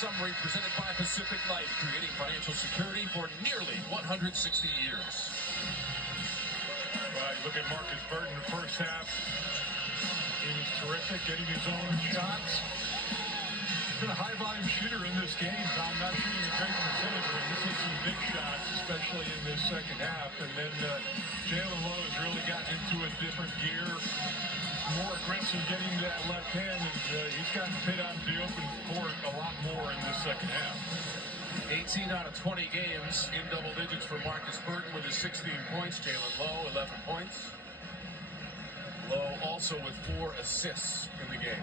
summary presented by Pacific Life, creating financial security for nearly 160 years. Look at Marcus Burton in the first half. He was terrific, getting his own shots. He's been a high-volume shooter in this game. Tom, not shooting a great percentage, but this is some big shots, especially in this second half. And then Jalen Lowe has really gotten into a different gear, more aggressive getting to that left hand, and he's gotten Pitt out to the open court a lot more in this second half. 18 out of 20 games in double digits for Marcus Burton with his 16 points. Jalen Lowe, 11 points. Lowe also with 4 assists in the game.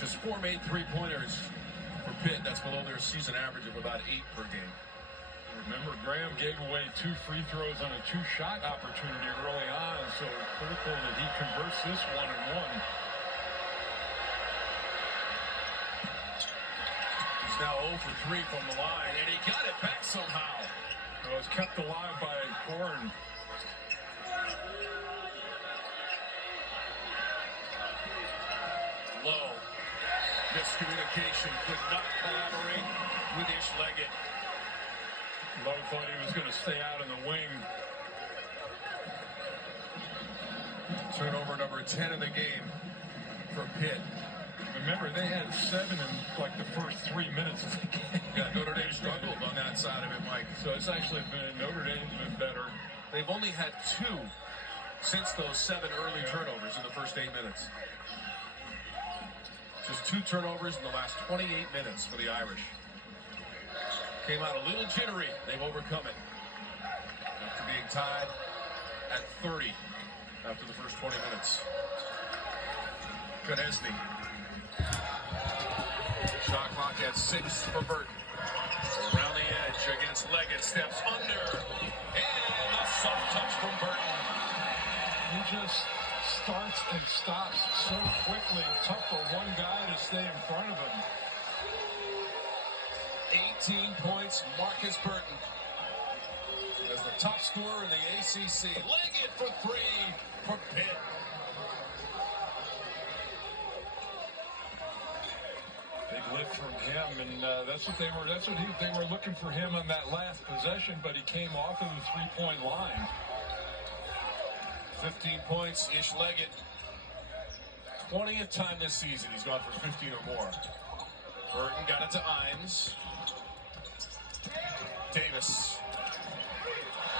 Just 4 made three-pointers for Pitt. That's below their season average of about 8 per game. Remember, Graham gave away 2 free throws on a 2-shot opportunity early on, so critical that he converts this 1-and-1. Now 0 for 3 from the line, and he got it back somehow. It was kept alive by Korn. Low. Miscommunication, could not collaborate with Ish Leggett. Lowe thought he was going to stay out in the wing. Turnover number 10 in the game for Pitt. Remember, they had 7 in like the first 3 minutes of the game. Yeah, Notre Dame struggled on that side of it, Mike. So it's actually been, Notre Dame's been better. They've only had 2 since those 7 early turnovers in the first 8 minutes. Just 2 turnovers in the last 28 minutes for the Irish. Came out a little jittery. They've overcome it. After being tied at 30 after the first 20 minutes. Konechny. Shot clock at 6 for Burton. Around the edge against Leggett. Steps under. And a soft touch from Burton. He just starts and stops so quickly. Tough for one guy to stay in front of him. 18 points, Marcus Burton. As the top scorer in the ACC. Leggett for 3 for Pitt. Lift from him, and that's what they were looking for him on that last possession, but he came off of the 3-point line. 15 points, Ish Leggett. 20th time this season he's gone for 15 or more. Burton got it to Imes. Davis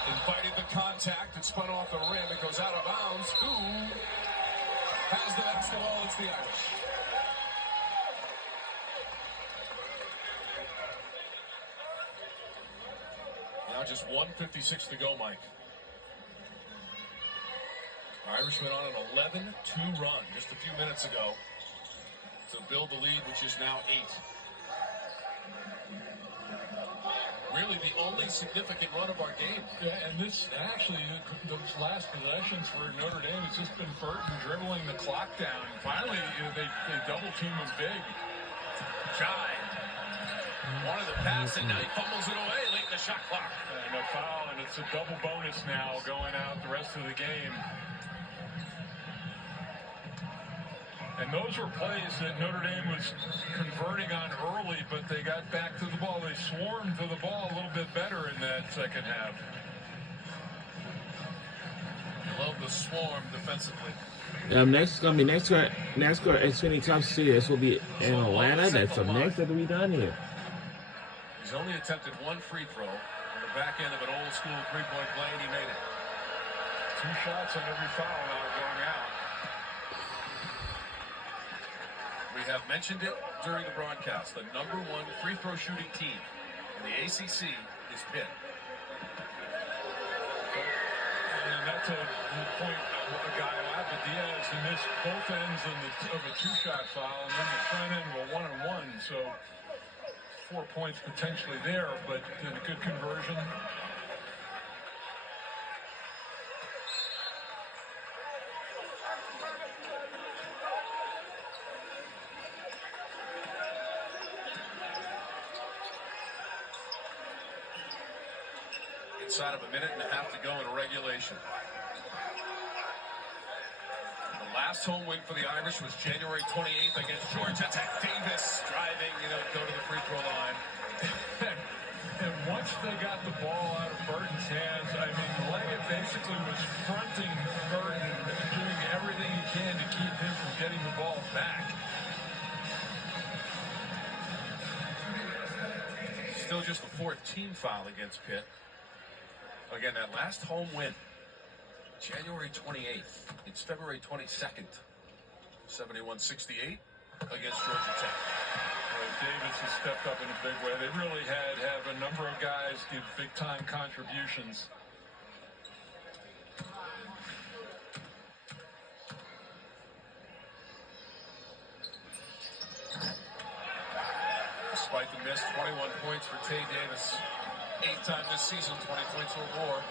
invited the contact. It spun off the rim. It goes out of bounds. Who has the basketball? It's the Irish. Now just 1:56 to go, Mike. Irish went on an 11-2 run just a few minutes ago to build the lead, which is now 8. Really the only significant run of our game. Yeah, and this actually, those last possessions for Notre Dame, it's just been Burton dribbling the clock down. Finally, they double team him big. Jai wanted the pass, and now he fumbles it away late in the shot clock. And a foul, and it's a double bonus now going out the rest of the game. And those were plays that Notre Dame was converting on early, but they got back to the ball. They swarmed to the ball a little bit better in that second half. Love the swarm defensively. Next is going to be next Xfinity Cup Series. This will be in Atlanta. That's the next that will be done here. He's only attempted 1 free throw on the back end of an old school 3-point play, and he made it. 2 shots on every foul now going out. We have mentioned it during the broadcast. The #1 free throw shooting team in the ACC is Pitt. And that's a good point. A guy like Diaz, he missed both ends of a 2-shot foul, and then the front end of a 1-on-1. So 4 points potentially there, but a good conversion. Inside of a minute and a half to go in regulation. The last home win for the Irish was January 28th against Georgia Tech. Davis driving, go to the they got the ball out of Burton's hands, I mean, Leggett basically was fronting Burton, doing everything he can to keep him from getting the ball back. Still just the 4th team foul against Pitt. Again, that last home win, January 28th. It's February 22nd. 71-68 against Georgia Tech. Davis has stepped up in a big way. They really have a number of guys give big-time contributions. Despite the miss, 21 points for Tay Davis. 8th time this season, 20 points or more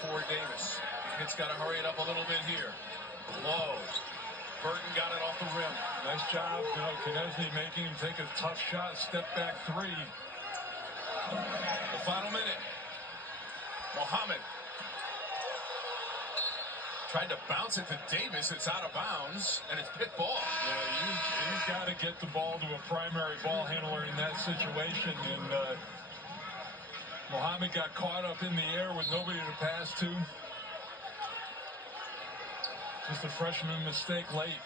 for Davis. Pitt's got to hurry it up a little bit here. Low. Burton got it off the rim. Nice job, Knesny making him take a tough shot, step back 3. The final minute. Mohammed tried to bounce it to Davis. It's out of bounds, and it's Pitt ball. Yeah, you've got to get the ball to a primary ball handler in that situation, and Mohammed got caught up in the air with nobody to pass to. Just a freshman mistake late.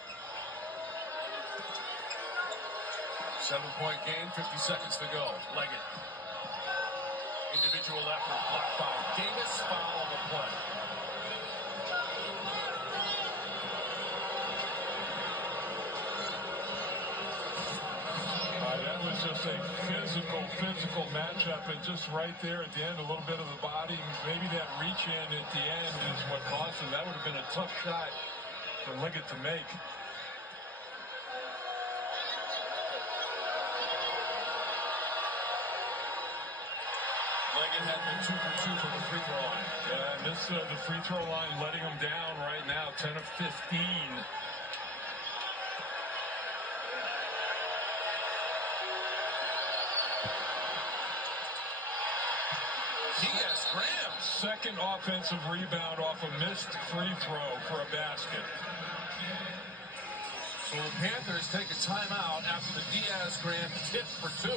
7-point game, 50 seconds to go. Leggett. Individual effort blocked by Davis. Foul on the play. That was just a physical matchup, and just right there at the end, a little bit of the body, maybe that reach in at the end is what cost him. That would have been a tough shot for Leggett to make. Leggett had been 2 for 2 from the free throw line. Yeah, and this the free throw line letting him down right now, 10 of 15. Yes, Graham. Second offensive rebound off a missed free throw for a basket. So the Panthers take a timeout after the Diaz-Graham tip for 2.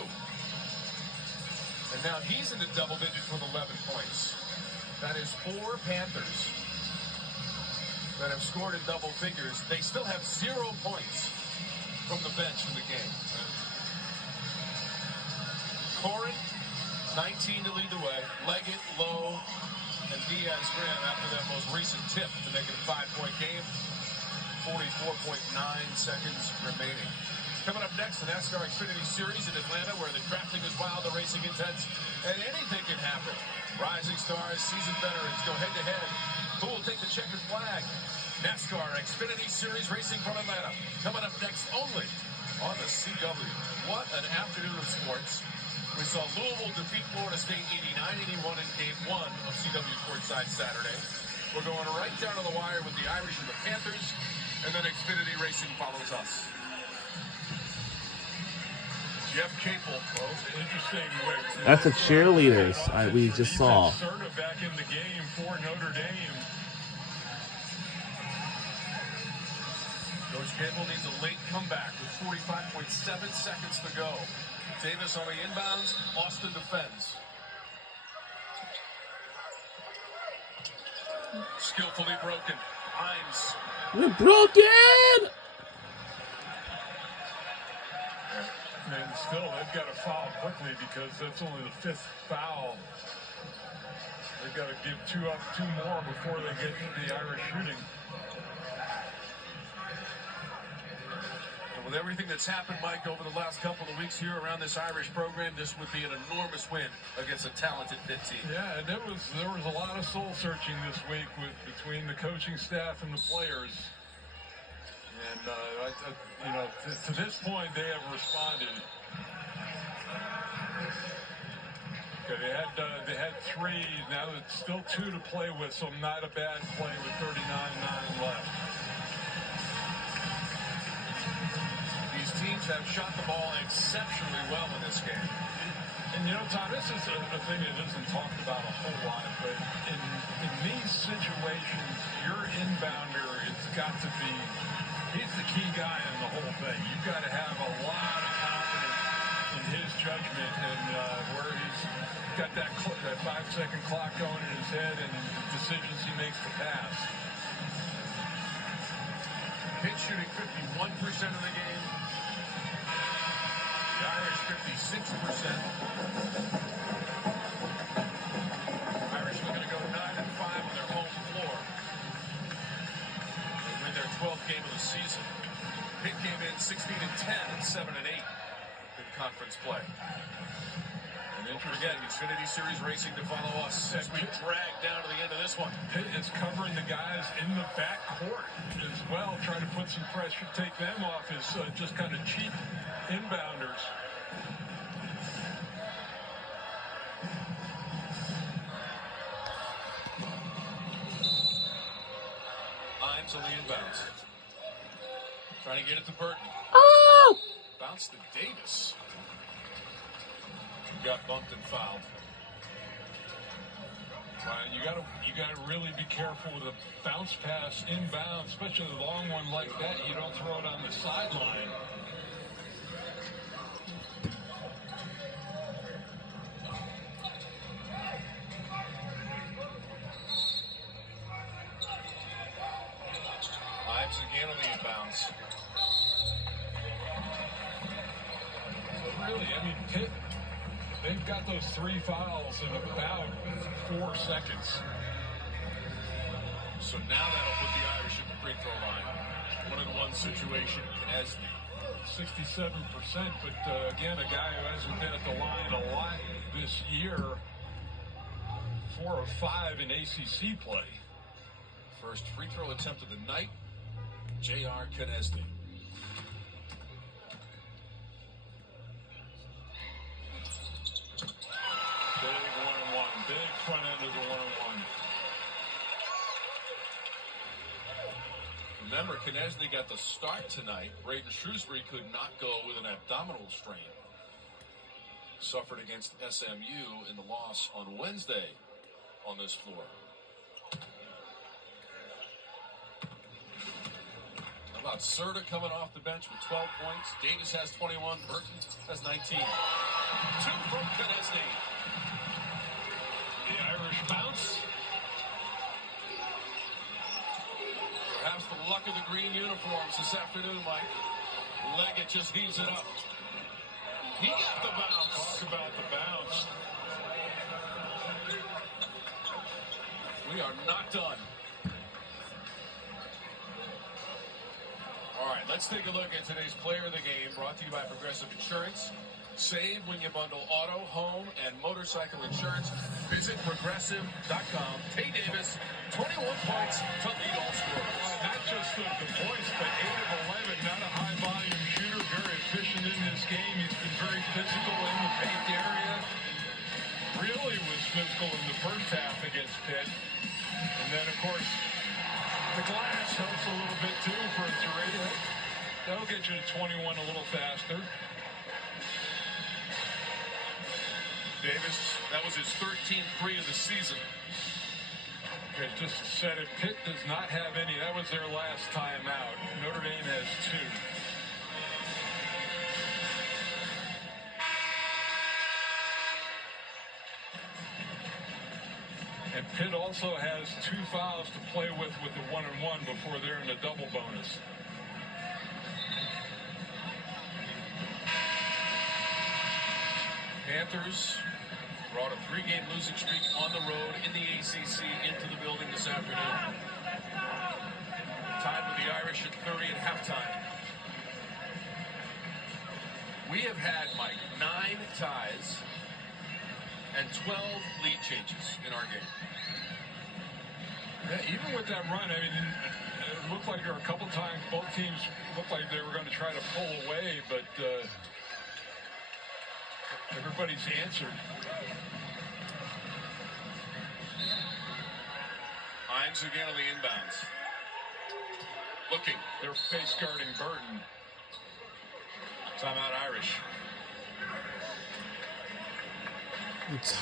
And now he's into double digits with 11 points. That is 4 Panthers that have scored in double figures. They still have 0 points from the bench in the game. Corin, 19 to lead the way. Leggett, Lowe, and Diaz-Graham after that most recent tip to make it a 5-point game. 44.9 seconds remaining. Coming up next, the NASCAR Xfinity Series in Atlanta, where the drafting is wild, the racing intense, and anything can happen. Rising stars, seasoned veterans go head-to-head. Who will take the checkered flag? NASCAR Xfinity Series racing from Atlanta. Coming up next only on the CW. What an afternoon of sports. We saw Louisville defeat Florida State 89-81 in Game 1 of CW Courtside Saturday. We're going right down to the wire with the Irish and the Panthers, and then Xfinity Racing follows us. Jeff Capel. Well, interesting. That's the cheerleaders we just saw. Serta back in the game for Notre Dame. Coach Capel needs a late comeback with 45.7 seconds to go. Davis on the inbounds. Austin defends. Skillfully broken. Hines. We're broken! And still, they've got to foul quickly because that's only the 5th foul. They've got to give 2 more before they get the Irish shooting. And with everything that's happened, Mike, over the last couple of weeks here around this Irish program, this would be an enormous win against a talented Pitt team. Yeah, and there was a lot of soul searching this week between the coaching staff and the players. And to this point, they have responded. Okay, they had 3. Now it's still 2 to play with, so not a bad play with 39-9 left. These teams have shot the ball exceptionally well in this game. And Tom, this is a thing that isn't talked about a whole lot, but in these situations, your inbounder has got to be. He's the key guy in the whole thing. You've got to have a lot of confidence in his judgment and where he's got that 5-second clock going in his head and the decisions he makes to pass. Pitt shooting 51% of the game. The Irish 56%. Irish looking to go 9-5 on their home floor. They win their 12th game of the season. Pitt came in 16-10 and 7-8 in conference play. And don't forget, Xfinity Series racing to follow us as we drag down to the end of this one. Pitt is covering the guys in the back court as well, trying to put some pressure, take them off as just kind of cheap inbounders. Imes on the inbounds. Trying to get it to Burton. Oh! Bounce to Davis. Got bumped and fouled. You gotta really be careful with a bounce pass inbound, especially a long one like that. You don't throw it on the sideline. Imes again on the inbounds. So really, I mean, Pitt, they've got those 3 fouls in about 4 seconds. So now that'll put the Irish at the free throw line. 1-on-1 situation. Knesny. 67%, but again, a guy who hasn't been at the line a lot this year. 4 of 5 in ACC play. First free throw attempt of the night. J.R. Knesny. Big 1-on-1. Big front end of the 1-on-1. Remember, Knesny got the start tonight. Braden Shrewsbury could not go with an abdominal strain. Suffered against SMU in the loss on Wednesday on this floor. How about Serta coming off the bench with 12 points? Davis has 21. Burton has 19. 2 from Knesny. The Irish bounce. Perhaps the luck of the green uniforms this afternoon, Mike. Leggett just heaves it up. He got the bounce. Talk about the bounce. We are not done. All right, let's take a look at today's player of the game, brought to you by Progressive Insurance. Save when you bundle auto, home, and motorcycle insurance. Visit progressive.com. Tay Davis, 21 points to lead all scorers. Not just the points, but 8 of 11. Not a high-volume shooter. Very efficient in this game. He's been very physical in the paint area. Really was physical in the first half against Pitt. And then, of course, the glass helps a little bit, too, for a Serta. That'll get you to 21 a little faster. Davis, that was his 13th three of the season. Okay, just to set it, Pitt does not have any. That was their last time out. Notre Dame has 2. And Pitt also has 2 fouls to play with the 1-on-1 before they're in a double bonus. Panthers brought a 3-game losing streak on the road in the ACC into the building this afternoon. Tied with the Irish at 30 at halftime. We have had, Mike, 9 ties and 12 lead changes in our game. Yeah, even with that run, I mean, it looked like there were a couple times both teams looked like they were going to try to pull away, but everybody's answered. Imes again on the inbounds. Looking. They're face guarding Burton. Timeout Irish. It's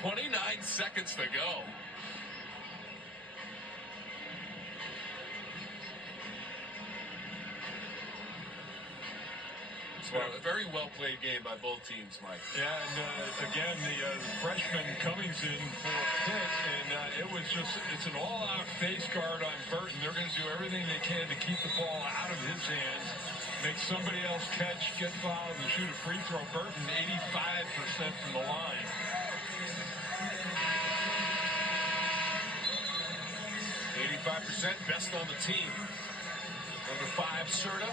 29 seconds to go. It's been a very well-played game by both teams, Mike. Yeah, and again, the freshman Cummings in for Pitt, and it's an all-out face guard on Burton. They're going to do everything they can to keep the ball out of his hands, make somebody else catch, get fouled, and shoot a free throw. Burton, 85% from the line. Best on the team. Number 5, Serta.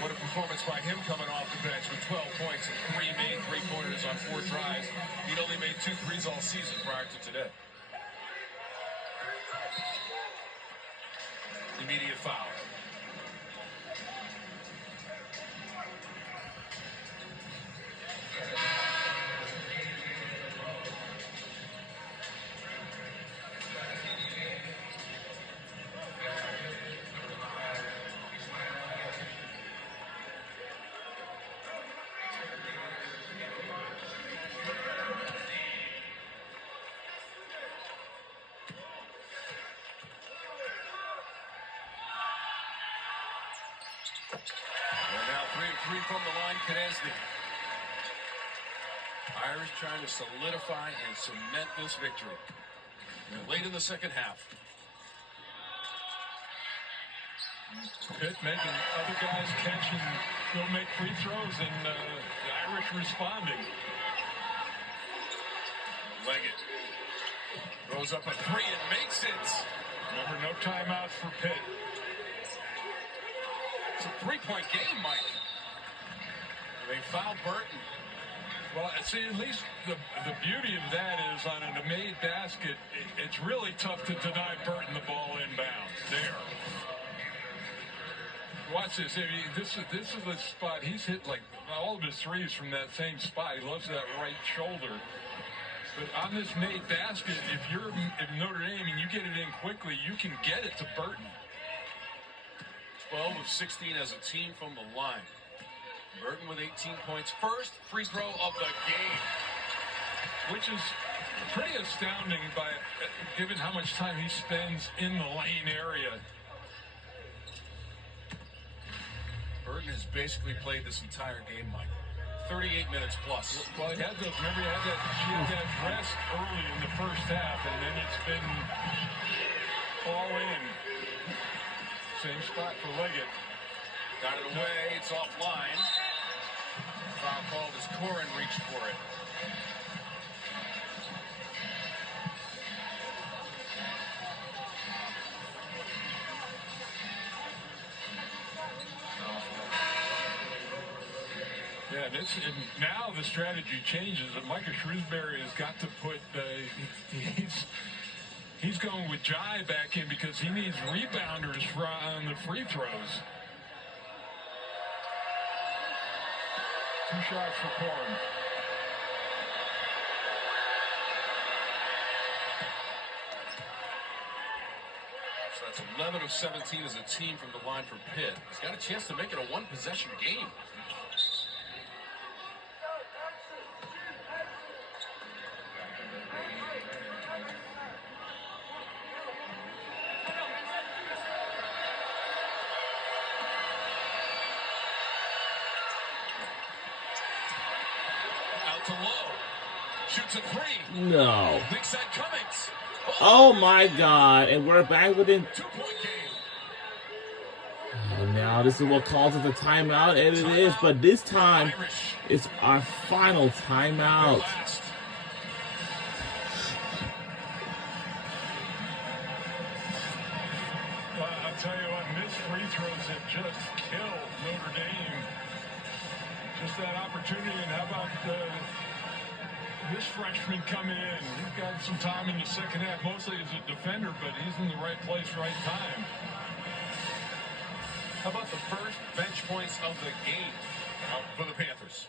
What a performance by him coming off the bench with 12 points and 3 made three-pointers on 4 tries. He'd only made 2 threes all season prior to today. Immediate foul. And now 3 from the line, Knesny. Irish trying to solidify and cement this victory. And late in the second half. Pitt making other guys catch and go make free throws, and the Irish responding. Leggett throws up a 3 and makes it. Remember, no timeouts for Pitt. It's a 3-point game, Mike. They fouled Burton. Well, see, at least the beauty of that is on a made basket, it's really tough to deny Burton the ball inbounds. There. Watch this. I mean, this is the spot. He's hit like all of his threes from that same spot. He loves that right shoulder. But on this made basket, if Notre Dame and you get it in quickly, you can get it to Burton. 12 of 16 as a team from the line. Burton with 18 points. First free throw of the game. Which is pretty astounding given how much time he spends in the lane area. Burton has basically played this entire game, Mike. 38 minutes plus. Well, he had that rest early in the first half, and then it's been all in. Same spot for Leggett. Got it away. It's offline. Foul called as Corin reached for it. Yeah, and now the strategy changes. And Micah Shrewsbury has got to put he's going with Jai back in because he needs rebounders on the free throws. 2 shots for Corin. So that's 11 of 17 as a team from the line for Pitt. He's got a chance to make it a 1-possession game. To low. Shoots a 3. No. Big side Cummings. Oh my God. And we're back within 2-point game. And now this is what causes a timeout, and it is, but this time it's our final timeout. Well, I'll tell you what, missed free throws have just killed Notre Dame. Just that opportunity, and how about this freshman coming in? He's got some time in the second half, mostly as a defender, but he's in the right place, right time. How about the first bench points of the game for the Panthers?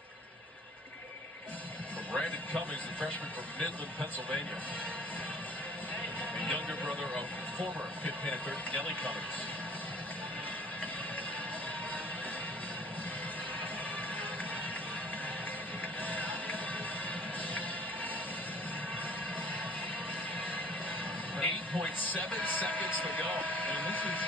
From Brandon Cummings, the freshman from Midland, Pennsylvania. The younger brother of former Pitt Panther, Nelly Cummings. .7 seconds to go. And this is,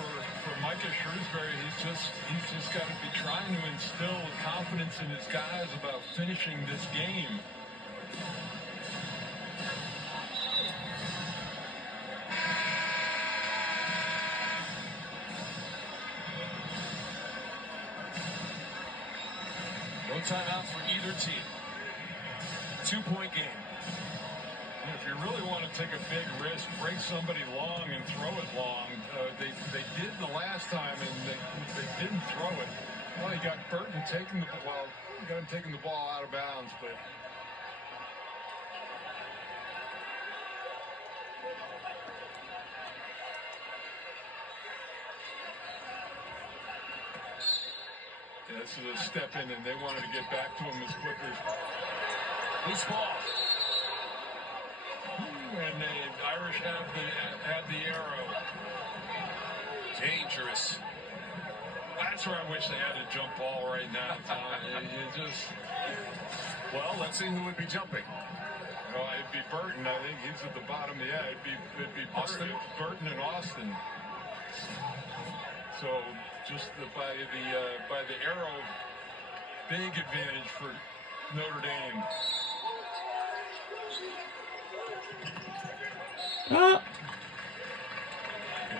for Micah Shrewsbury, he's just got to be trying to instill confidence in his guys about finishing this game. No timeouts for either team. 2-point game. If you really want to take a big risk, break somebody long and throw it long. They did the last time, and they didn't throw it. Well, you got Burton taking the ball. You got him taking the ball out of bounds, but. Yeah, this is a step in, and they wanted to get back to him as quick as. Loose ball. And the Irish had the arrow. Dangerous. That's where I wish they had a jump ball right now, Tom. You just. Well, let's see who would be jumping. Well, it'd be Burton. I think he's at the bottom. Yeah, it'd be Austin? Burton and Austin. So just by the arrow, big advantage for Notre Dame. And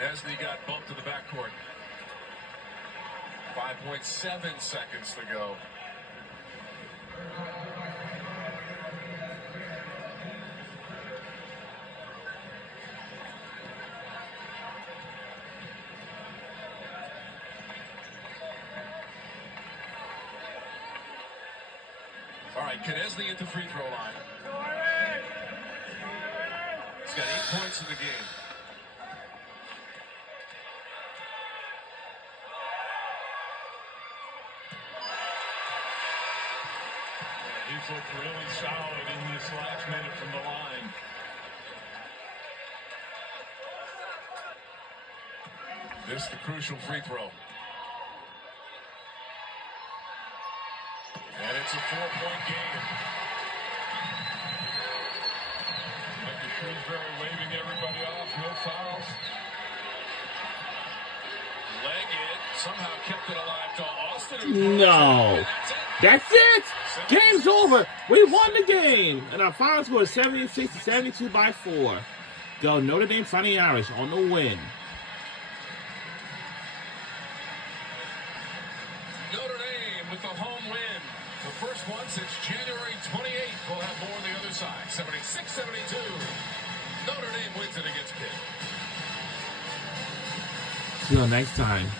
Esney got bumped to the backcourt. 5.7 seconds to go. All right, Esney at the free throw line. He's got 8 points in the game. He's looked really solid in this last minute from the line. This the crucial free throw. And it's a 4-point game. Like Shrewsbury waving everybody off, no fouls. Leggett somehow kept it alive to Austin. No. That's it. Game's over. We won the game. And our final score is 76-72 by 4. Go Notre Dame Fighting Irish on the win. Notre Dame with the home win. The first one since January 28th. We'll have more on the other side. 76-72. Notre Dame wins it against Pitt. See you next time.